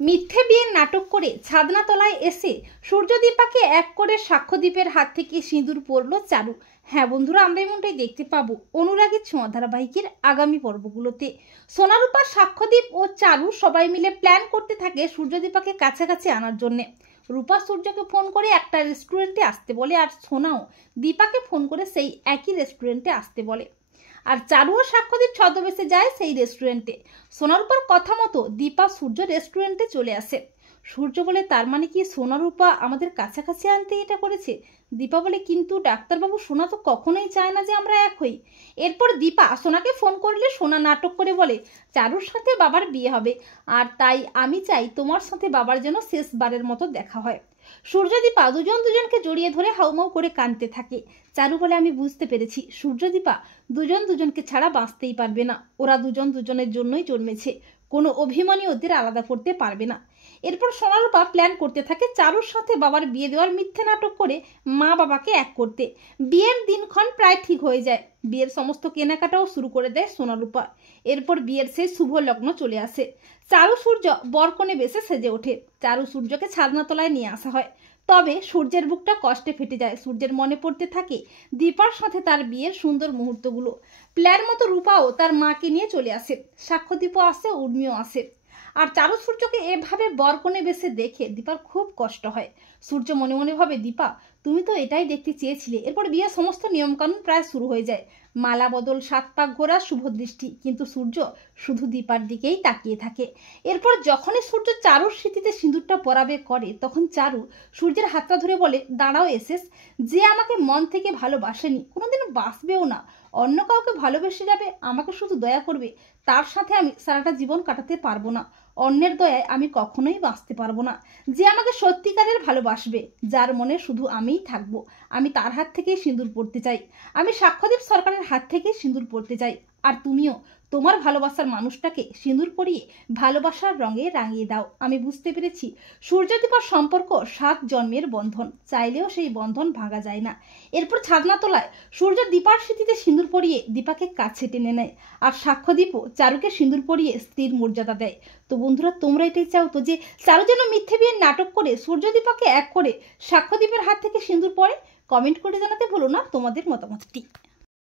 মিথ্যে বিয়ের নাটক করে ছাদনাতলায় এসে সূর্যদীপাকে এক করে সাক্ষ্যদীপের হাত থেকে সিঁদুর পরল চারু। হ্যাঁ বন্ধুরা, আমরা এমনটাই দেখতে পাবো অনুরাগীর ছোঁয়া ধারাবাহিকের আগামী পর্বগুলোতে। সোনারূপা, সাক্ষ্যদীপ ও চারু সবাই মিলে প্ল্যান করতে থাকে সূর্যদীপাকে কাছাকাছি আনার জন্যে। রূপা সূর্যকে ফোন করে একটা রেস্টুরেন্টে আসতে বলে, আর সোনাও দীপাকে ফোন করে সেই একই রেস্টুরেন্টে আসতে বলে। আর চারু ও সাক্ষ্যদীপ ছদ্মবেশে যায় সেই রেস্টুরেন্টে। সোনারূপার কথা মতো দীপা সূর্য রেস্টুরেন্টে চলে আসে। সূর্য বলে, তার মানে কি সোনারূপা আমাদের কাছাকাছি আনতে এটা করেছে? দীপা বলে, কিন্তু ডাক্তারবাবু, সোনা তো কখনোই চায় না যে আমরা এক হই। এরপর দীপা সোনাকে ফোন করলে সোনা নাটক করে বলে, চারুর সাথে বাবার বিয়ে হবে, আর তাই আমি চাই তোমার সাথে বাবার যেন শেষবারের মতো দেখা হয়। সূর্যদীপা দুজনকে জড়িয়ে ধরে হাউমাউ করে কাঁদতে থাকে। চারু বলে, আমি বুঝতে পেরেছি সূর্যদীপা, দুজনকে ছাড়া বাঁচতেই পারবে না। ওরা দুজনের জন্যই জন্মেছে, কোনো অভিমানী ওদের আলাদা করতে পারবে না। এরপর সোনারূপা প্ল্যান করতে থাকে চারুর সাথে বাবার বিয়ে দেওয়ার মিথ্যে নাটক করে মা বাবাকে এক করতে। বিয়ের দিনক্ষণ প্রায় ঠিক হয়ে যায়। বিয়ের সমস্ত কেনাকাটাও শুরু করে দেয় সোনারূপা। এরপর বিয়ের সেই শুভ লগ্ন চলে আসে। চারু সূর্য বরকনে বেশে সেজে ওঠে। চারু সূর্যকে ছাদনাতলায় নিয়ে আসা হয়। তবে সূর্যের বুকটা কষ্টে ফেটে যায়। সূর্যের মনে পড়তে থাকে দীপার সাথে তার বিয়ের সুন্দর মুহূর্তগুলো। প্ল্যান মতো রূপাও তার মাকে নিয়ে চলে আসে। সাক্ষ্যদীপও আসে, উর্মিও আসে। আর চারু সূর্যকে এভাবে বরকনে বেশে দেখে দীপার খুব কষ্ট হয়। সূর্য মনে মনে ভাবে, দীপা, তুমি তো এটাই দেখতে চেয়েছিলে। এরপর বিয়ের সমস্ত নিয়মকানুন প্রায় শুরু হয়ে যায়। মালা বদল, 7 পাক ঘোরা, শুভ দৃষ্টি, কিন্তু সূর্য শুধু দীপার দিকেই তাকিয়ে থাকে। এরপর যখনই সূর্য চারুর স্মৃতিতে সিঁদুরটা পরাবে করে, তখন চারু সূর্যের হাতটা ধরে বলে, দাঁড়াও এসেস, যে আমাকে মন থেকে ভালোবাসেনি, কোনোদিন বাসবেও না, অন্য কাউকে ভালোবেসে যাবে, আমাকে শুধু দয়া করবে, তার সাথে আমি সারাটা জীবন কাটাতে পারবো না। অন্যের দয়ায় আমি কখনোই বাঁচতে পারবো না। যে আমাকে সত্যিকারের ভালোবাসবে, যার মনে শুধু আমিই থাকবো, আমি তার হাত থেকেই সিঁদুর পড়তে চাই। আমি সাক্ষ্যদীপ সরকারের হাত থেকে সিঁদুর পড়তে চাই। আর তুমিও তোমার ভালোবাসার মানুষটাকে সিঁদুর পরিয়ে ভালোবাসার রঙে রাঙিয়ে দাও। আমি বুঝতে পেরেছি সূর্যদীপার সম্পর্ক 7 জন্মের বন্ধন, চাইলেও সেই বন্ধন ভাঙা যায় না। এরপর ছাদনাতলায় সূর্য দীপার স্মৃতিতে সিঁদুর পরিয়ে দীপাকে কাছে টেনে নেয়। আর সাক্ষ্যদীপও চারুকে সিঁদুর পরিয়ে স্ত্রীর মর্যাদা দেয়। তো বন্ধুরা, তোমরা এটাই চাও তো যে চারু যেন মিথ্যে বিয়ের নাটক করে সূর্যদীপাকে এক করে সাক্ষ্যদীপের হাত থেকে সিঁদুর পরে? কমেন্ট করে জানাতে ভুলো না তোমাদের মতামতটি।